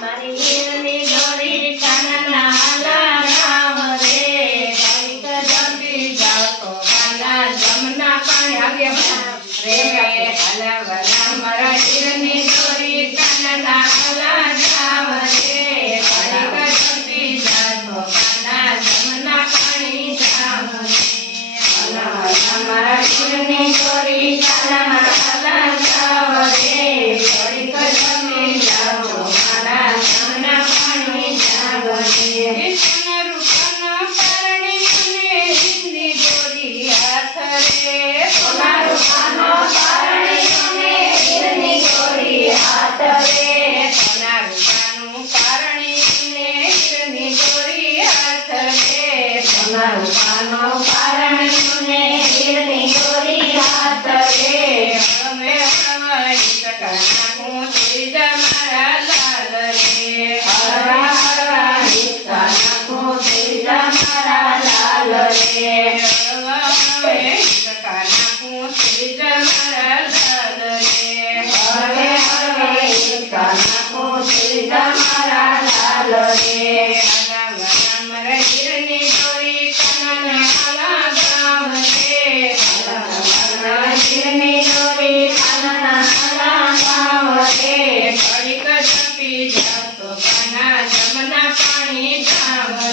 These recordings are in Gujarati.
મારી હીરની દોરી કાનના લગાવ રે ઘડીક જપી જાવ તો કાના જમના પાણી રે હલવના મારા હીરની દોરી કાનના લગાવ રે ઘડીક જપી જાવ તો કાના જમના પાણી જાવ રે હલવના મારા હીરની દોરી કાનના લગાવ રે ઘડીક જપી જાવ તો કાના જમના પાણી જાવ રે સોના રૂપાનો પારણીઓને હીરની દોરી હાથ રે સોના રૂપાનું પારણીઓને હીરની દોરી હાથ રે સોના રૂપાનું પારણીઓને હીરની દોરી હાથ રે હવે નાખું ત્રીજા મારા લાલ રે હરવા હરવા હિસ્સા નાખું ત્રીજા મારા લાલ રે હરવા હરવે નાખું ત્રીજા મારા લાલ રે હરવે હરવે હિસ્સા નાખું ત્રીજા મારા લાલ રે મારા હીરની દોરી કાનના લગાવ રે મારા હીરની દોરી કાનના લગાવ રે ઘડીક જપી જાવ તો કાના જમના પાણી જાવ રે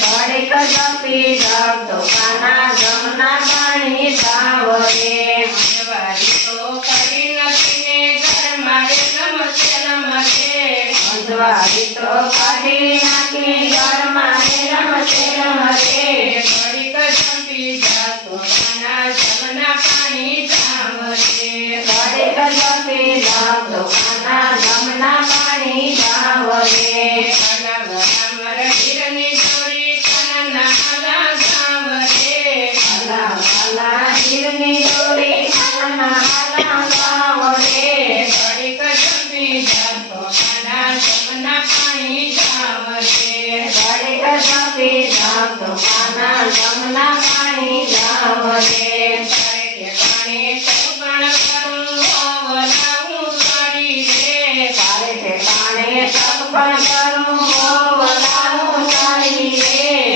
ઘડીક જપી જાવ તો કાના જમના પાણી જાવ રે અંજવારી તો કરી નથી ને ઘરમાં રમશે રમશે અંજવારી તો કરી નાખી ઘરમાં રમશે રમશે ઘડીક જપી જાવ તો કાના જમના પાણી જાવ રે ઘડીક જપી જાવ તો કાના જમના પાણી જાવ રે મારા હીરની દોરી કાનના લગાવ રે હીરની દોરી કાનના લગાવ રે ઘડીક જપી જાવ તો કાના જમના પાણી જાવ રે ઘડીક જપી જાવ તો કાના જમના પાણી જાવ રે તારે ઠેકાણે સગપણ કરું હોવલાનું સાડી રે તારે ઠેકાણે સગપણ કરું હોવલાનું સાડી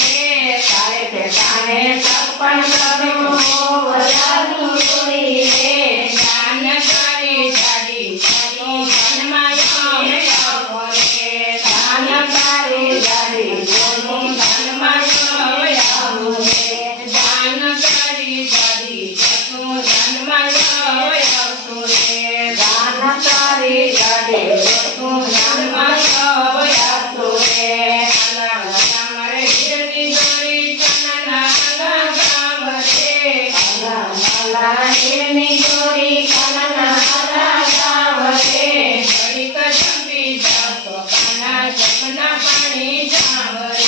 રે તારે ઠેકાણે સગપણ કરું હોવલાનું સાડી રે જાન કરી જાડી જાડી જન્માય આવો રે જાન કરી જાડી જોનું જન્માય આવો રે જાન કરી જાડી જતું જન્માય આવતું રે જાન કરી જાડી જતું જન્માય આવતું રે મારે હીરની દોરી કાનના લગાવ રે હીરની દોરી કાનના લગાવ રે ઘડીક જપી જાવ તો કાના જમના પાણી જાવ રે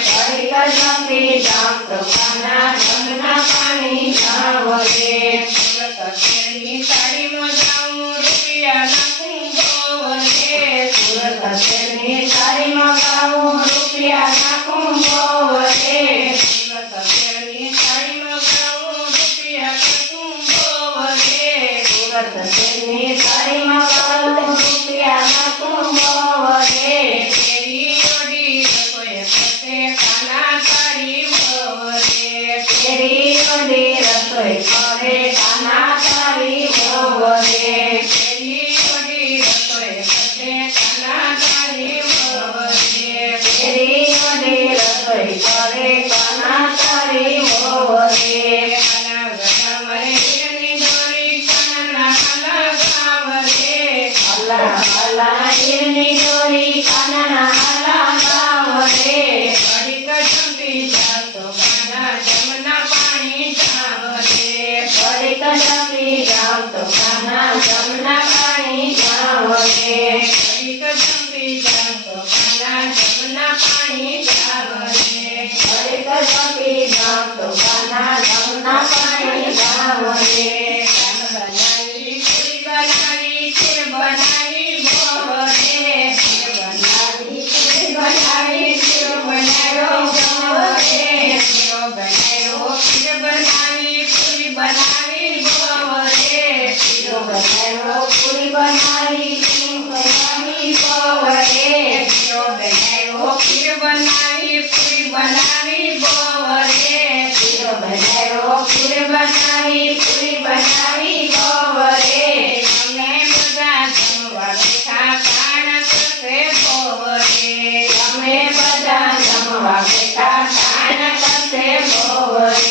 ઘડીક જપી જાવ તો કાના જમના પાણી જાવ રે સુરત શહેરની સાડીમાં જાઉં રૂપિયા નાખું બહુ રે સુરત શહેરની સાડીમાં જાઉં રૂપિયા નાખું બહુ રે સુરત શહેરની સાડીમાં જાઉં રૂપિયા નાખું બહુ રે સુરત શહેરની સાડીમાં જાઉં રૂપિયા નાખું બહુ રે તેરી ઓડી રસોઈ થશે કાના તારી બહુ રે તેરી ઓડી રસોઈ કરે કાના તારી બહુ રે તેરી ઓડી રસોઈ થશે કાના તારી બહુ રે તેરી ઓડી રસોઈ કરે કાના તારી બહુ રે મારે હીરની દોરી કાનના લગાવ રે હીરની દોરી કાનના લગાવ રે ઘડીક જપી જાવ તો કાના જમના પાણી જાવ રે ઘડીક જપી જાવ તો કાના જમના પાણી જાવ રે ઘડીક જપી જાવ તો કાના જમના પાણી જાવ રે ઘડીક જપી જાવ તો કાના જમના પાણી જાવ રે બનાવી પૂરી બનાવી ખીર બનાવી બહુ રે બનાવી પૂરી બનાવી ખીર બનાવ્યો બહુ રે ખીર બનાવ્યો ખીર બનાવી પૂરી બનાવી બહુ રે પધારો પૂરી બનાવી ગોવરે તમે બધા જમવા બેઠા કાન કરશે ભોરે તમે બધા જમવા બેઠા કાન કરશે ભોરે